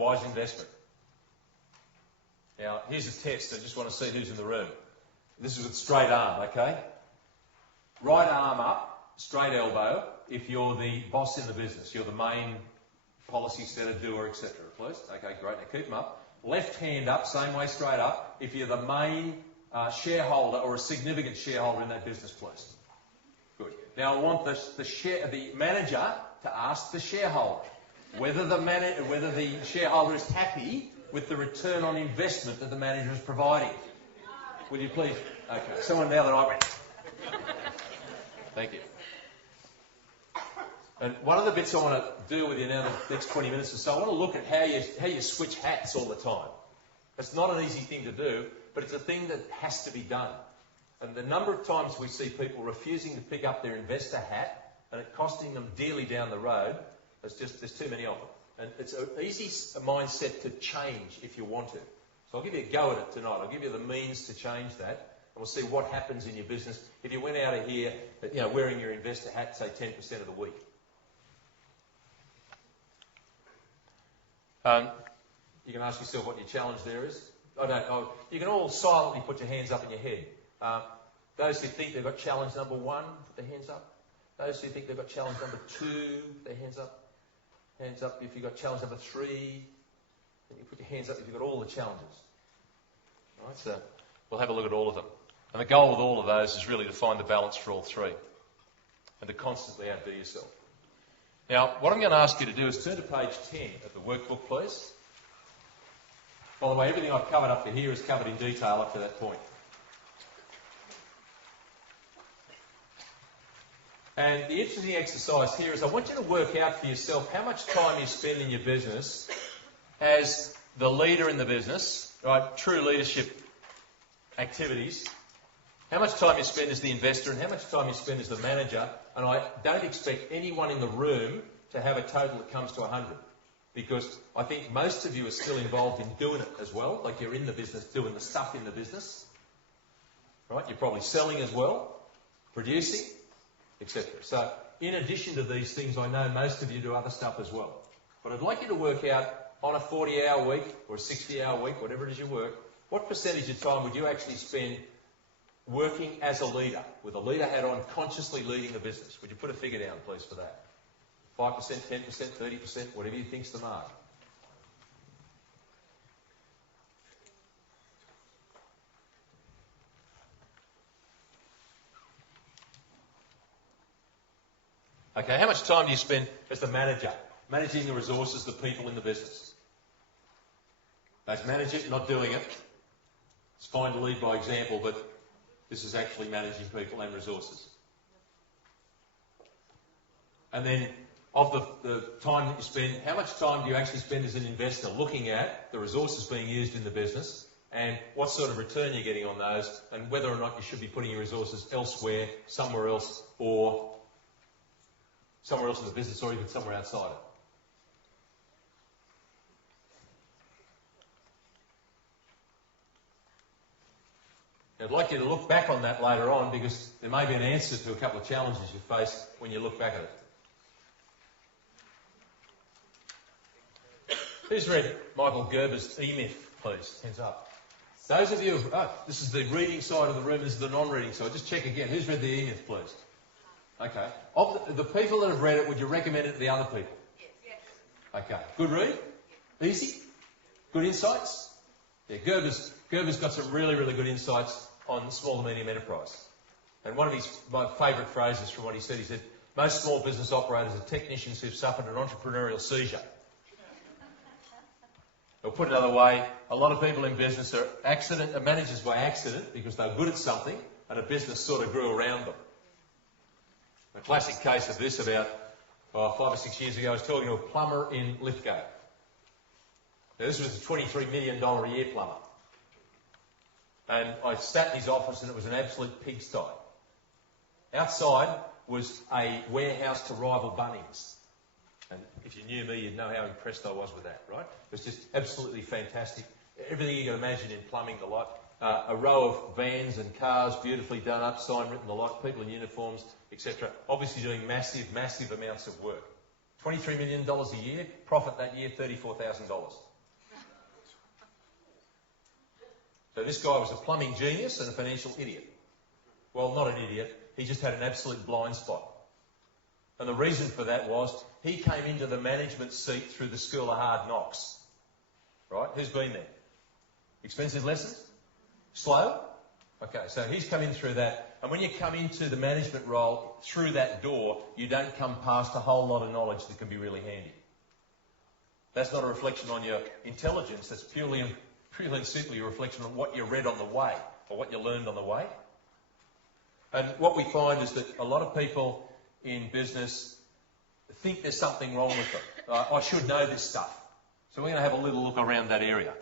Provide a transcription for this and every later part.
Wise investment. Now, here's a test. I just want to see who's in the room. This is with straight arm, okay? Right arm up, straight elbow, if you're the boss in the business. You're the main policy setter, doer, etc. Please? Okay, great. Now keep them up. Left hand up, same way, straight up, if you're the main shareholder or a significant shareholder in that business, please. Good. Now I want the manager to ask the shareholder whether the shareholder is happy with the return on investment that the manager is providing. Will you please? Okay. Someone now that I went. Thank you. And one of the bits I want to do with you now, the next 20 minutes or so, I want to look at how you switch hats all the time. It's not an easy thing to do, but it's a thing that has to be done. And the number of times we see people refusing to pick up their investor hat and it costing them dearly down the road, there's too many of them. And it's an easy mindset to change if you want to. So I'll give you a go at it tonight. I'll give you the means to change that, and we'll see what happens in your business if you went out of here, wearing your investor hat, say 10% of the week. You can ask yourself what your challenge there is. You can all silently put your hands up in your head. Those who think they've got challenge number 1, put their hands up. Those who think they've got challenge number 2, put their hands up. Hands up if you've got challenge number 3. Then you put your hands up if you've got all the challenges. All right, so we'll have a look at all of them. And the goal with all of those is really to find the balance for all 3 and to constantly outdo yourself. Now, what I'm going to ask you to do is turn to page 10 of the workbook, please. By the way, everything I've covered up to here is covered in detail up to that point. And the interesting exercise here is I want you to work out for yourself how much time you spend in your business as the leader in the business, right? True leadership activities. How much time you spend as the investor and how much time you spend as the manager. And I don't expect anyone in the room to have a total that comes to 100. Because I think most of you are still involved in doing it as well. Like you're in the business, doing the stuff in the business. Right? You're probably selling as well, producing, etc. So in addition to these things, I know most of you do other stuff as well. But I'd like you to work out on a 40-hour week or a 60-hour week, whatever it is you work, what percentage of time would you actually spend working as a leader, with a leader hat on, consciously leading the business? Would you put a figure down, please, for that? 5%, 10%, 30%, whatever you think's the mark. Okay, how much time do you spend as the manager, managing the resources, the people in the business? As manager, not doing it. It's fine to lead by example, but this is actually managing people and resources. And then, of the time that you spend, how much time do you actually spend as an investor looking at the resources being used in the business and what sort of return you're getting on those and whether or not you should be putting your resources elsewhere, somewhere else, or somewhere else in the business or even somewhere outside it. I'd like you to look back on that later on because there may be an answer to a couple of challenges you face when you look back at it. Who's read Michael Gerber's E-Myth, please? Hands up. Those of you, this is the reading side of the room, this is the non-reading side. Just check again. Who's read the E-Myth, please? Okay. Of the people that have read it, would you recommend it to the other people? Yes. Okay. Good read? Easy? Good insights? Yeah, Gerber's got some really, really good insights on small and medium enterprise. And one of my favourite phrases from what he said, most small business operators are technicians who've suffered an entrepreneurial seizure. Or put another way, a lot of people in business are managers by accident because they're good at something and a business sort of grew around them. A classic case of this about 5 or 6 years ago, I was talking to a plumber in Lithgow. Now, this was a $23 million a year plumber. And I sat in his office and it was an absolute pigsty. Outside was a warehouse to rival Bunnings. And if you knew me, you'd know how impressed I was with that, right? It was just absolutely fantastic. Everything you can imagine in plumbing, the lot. A row of vans and cars, beautifully done up, sign written, the lot, people in uniforms, etc. Obviously doing massive, massive amounts of work. $23 million a year, profit that year, $34,000. So this guy was a plumbing genius and a financial idiot. Well, not an idiot. He just had an absolute blind spot. And the reason for that was he came into the management seat through the School of Hard Knocks. Right? Who's been there? Expensive lessons? Slow? Okay, so he's come in through that. And when you come into the management role through that door, you don't come past a whole lot of knowledge that can be really handy. That's not a reflection on your intelligence. That's purely and simply a reflection on what you read on the way or what you learned on the way. And what we find is that a lot of people in business think there's something wrong with them. I should know this stuff. So we're going to have a little look around that area.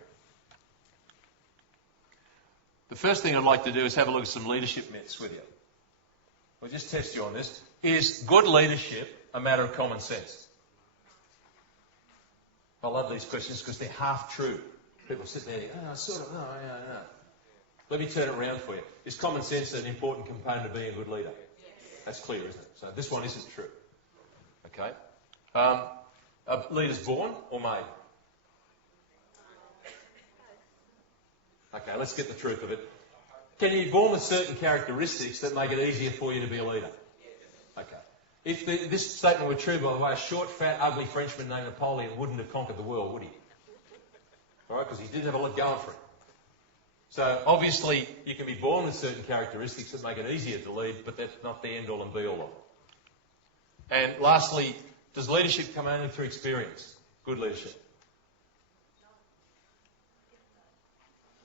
The first thing I'd like to do is have a look at some leadership myths with you. We'll just test you on this. Is good leadership a matter of common sense? I love these questions because they're half true. People sit there, sort of, no. Let me turn it around for you. Is common sense an important component of being a good leader? Yes. That's clear, isn't it? So this one isn't true. Okay. Are leaders born or made? Okay, let's get the truth of it. Can you be born with certain characteristics that make it easier for you to be a leader? Okay. If this statement were true, by the way, a short, fat, ugly Frenchman named Napoleon wouldn't have conquered the world, would he? All right, because he didn't have a lot going for him. So obviously you can be born with certain characteristics that make it easier to lead, but that's not the end all and be all of it. And lastly, does leadership come only through experience? Good leadership.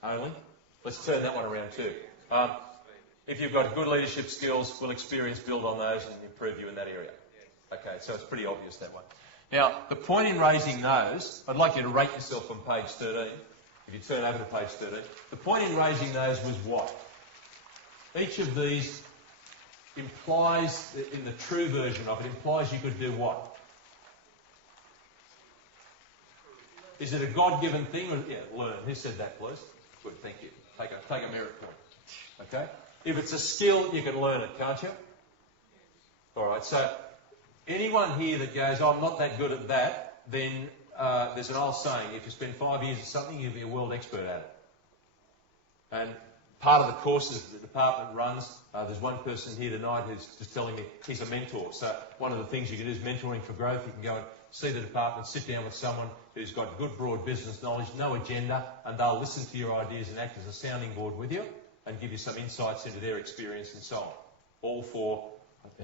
Only? Let's turn that one around too. If you've got good leadership skills, will experience build on those and improve you in that area? Okay, so it's pretty obvious that one. Now, the point in raising those, I'd like you to rate yourself on page 13. If you turn over to page 13. The point in raising those was what? Each of these implies, in the true version of it, implies you could do what? Is it a God-given thing? Or, yeah, learn. Who said that, please? Good, thank you. Take a merit point. Okay? If it's a skill, you can learn it, can't you? All right, so anyone here that goes, I'm not that good at that, then there's an old saying, if you spend 5 years at something, you'll be a world expert at it. And part of the courses that the department runs, there's one person here tonight who's just telling me he's a mentor. So one of the things you can do is mentoring for growth. You can go and see the department, sit down with someone who's got good broad business knowledge, no agenda, and they'll listen to your ideas and act as a sounding board with you and give you some insights into their experience and so on. All for,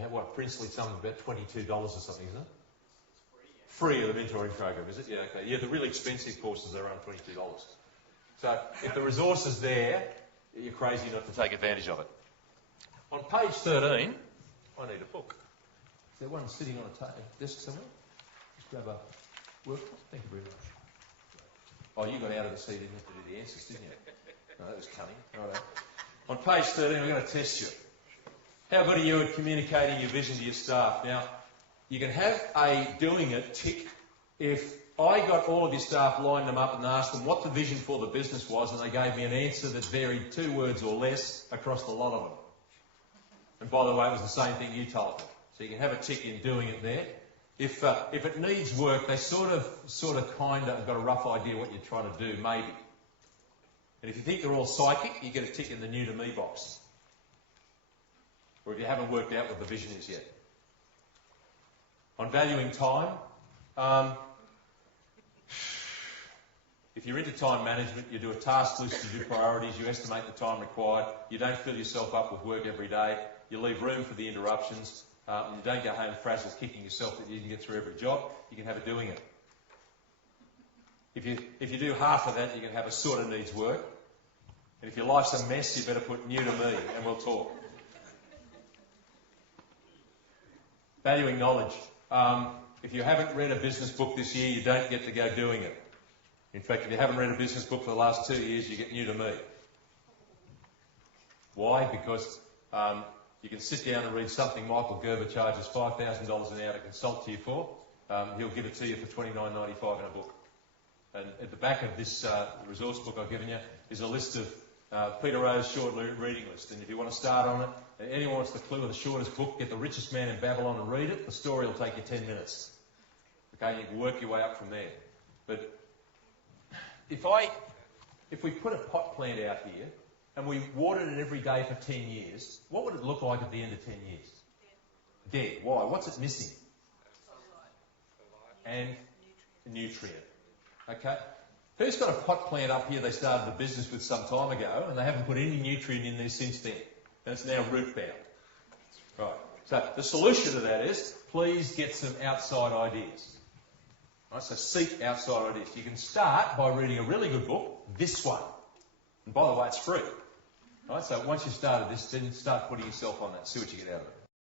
what, princely sum of about $22 or something, isn't it? Free of the mentoring program, is it? Yeah, okay. Yeah, the really expensive courses are around $22. So if the resource is there, you're crazy not to take advantage of it. On page 13, I need a book. Is there one sitting on a desk somewhere? Just grab a work. Thank you very much. Oh, you got out of the seat, didn't have to do the answers, didn't you? No, that was cunning. Righto. On page 13, we're going to test you. How good are you at communicating your vision to your staff? Now, you can have a doing it tick if I got all of your staff, lined them up and asked them what the vision for the business was, and they gave me an answer that varied 2 words or less across the lot of them. And by the way, it was the same thing you told them. So you can have a tick in doing it there. If it needs work, they sort of kind of got a rough idea what you're trying to do, maybe. And if you think they're all psychic, you get a tick in the new to me box. Or if you haven't worked out what the vision is yet. On valuing time, if you're into time management, you do a task list, you do priorities, you estimate the time required, you don't fill yourself up with work every day, you leave room for the interruptions, and you don't go home frazzled kicking yourself that you didn't get through every job, you can have a doing it. If you do half of that, you can have a sort of needs work. And if your life's a mess, you better put new to me, and we'll talk. Valuing knowledge. If you haven't read a business book this year, you don't get to go doing it. In fact, if you haven't read a business book for the last 2 years, you get new to me. Why? Because you can sit down and read something Michael Gerber charges $5,000 an hour to consult to you for. He'll give it to you for $29.95 in a book. And at the back of this resource book I've given you is a list of Peter Rowe's short reading list. And if you want to start on it, anyone wants the clue of the shortest book, get The Richest Man in Babylon and read it. The story will take you 10 minutes. Okay, you can work your way up from there. But if I if we put a pot plant out here and we watered it every day for 10 years, what would it look like at the end of 10 years? Dead. Why? What's it missing? And nutrient. Okay? Who's got a pot plant up here they started the business with some time ago and they haven't put any nutrient in there since then? And it's now root bound. Right. So the solution to that is please get some outside ideas. Right, so seek outside ideas. You can start by reading a really good book, this one. And by the way, it's free. Right, so once you've started this, then start putting yourself on that, see what you get out of it.